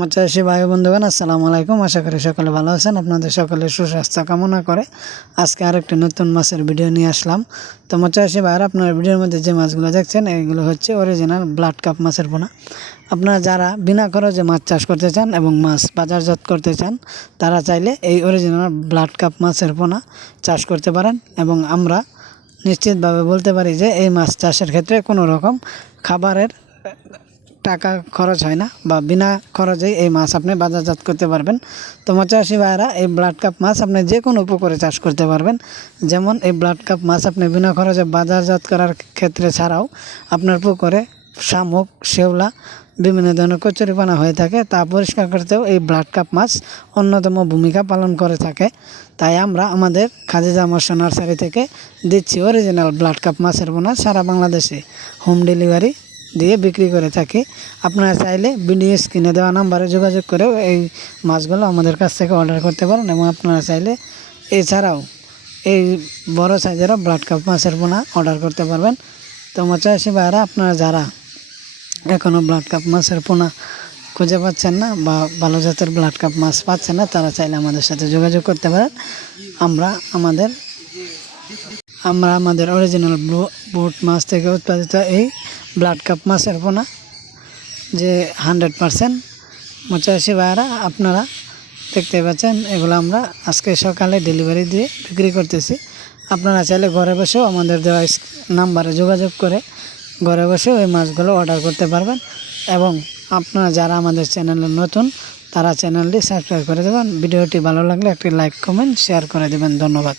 মৎস্যচাষী ভাই বন্ধুগণ আসসালামু আলাইকুম। আশা করি সকলে ভালো আছেন। আপনাদের সকলের সুস্বাস্থ্য কামনা করে আজকে আরেকটি নতুন মাছের ভিডিও নিয়ে আসলাম। তো মৎস্যচাষী ভাইরা, আপনারা ভিডিওর মধ্যে যে মাছগুলো দেখছেন এইগুলো হচ্ছে অরিজিনাল ব্লাড কাপ মাছের পোনা। আপনারা যারা বিনা খরচে মাছ চাষ করতে চান এবং মাছ বাজারজাত করতে চান, তারা চাইলে এই অরিজিনাল ব্লাড কাপ মাছের পোনা চাষ করতে পারেন। এবং আমরা নিশ্চিতভাবে বলতে পারি যে এই মাছ চাষের ক্ষেত্রে কোনো রকম খাবারের টাকা খরচ হয় না, বা বিনা খরচেই এই মাছ আপনি বাজারজাত করতে পারবেন। তো মৎস্যচাষী ভাইরা, এই ব্লাড কাপ মাছ আপনি যে কোনো পুকুরে চাষ করতে পারবেন। যেমন এই ব্লাড কাপ মাছ আপনি বিনা খরচে বাজারজাত করার ক্ষেত্রে ছাড়াও আপনার পুকুরে শামুক, শেওলা, বিভিন্ন ধরনের কচুরিপানা হয়ে থাকে, তা পরিষ্কার করতেও এই ব্লাড কাপ মাছ অন্যতম ভূমিকা পালন করে থাকে। তাই আমরা আমাদের খাদিজা মৎস্য নার্সারি থেকে দিচ্ছি অরিজিনাল ব্লাড কাপ মাছের পোনা সারা বাংলাদেশে হোম ডেলিভারি দিয়ে বিক্রি করে থাকি। আপনারা চাইলে ভিডিও স্ক্রিনে দেওয়া নাম্বারে যোগাযোগ করেও এই মাছগুলো আমাদের কাছ থেকে অর্ডার করতে পারেন। এবং আপনারা চাইলে এছাড়াও এই বড় সাইজেরও ব্লাড কাপ মাছের পোনা অর্ডার করতে পারবেন। তো মৎস্যচাষী ভাইরা, আপনারা যারা এখনও ব্লাড কাপ মাছের পোনা খুঁজে পাচ্ছেন না বা ভালো জাতের ব্লাড কাপ মাছ পাচ্ছেন না, তারা চাইলে আমাদের সাথে যোগাযোগ করতে পারেন। আমরা আমাদের অরিজিনাল বুট মাছ থেকে উৎপাদিত এই ব্লাড কাপ মাছের পোনা যে 100% মৎস্যচাষী ভাইরা, আপনারা দেখতে পাচ্ছেন এগুলো আমরা আজকে সকালে ডেলিভারি দিয়ে বিক্রি করতেছি। আপনারা চাইলে ঘরে বসেও আমাদের দেওয়া নাম্বারে যোগাযোগ করে ঘরে বসেও এই মাছগুলো অর্ডার করতে পারবেন। এবং আপনারা যারা আমাদের চ্যানেলে নতুন, তারা চ্যানেলটি সাবস্ক্রাইব করে দেবেন। ভিডিওটি ভালো লাগলে একটি লাইক, কমেন্ট, শেয়ার করে দেবেন। ধন্যবাদ।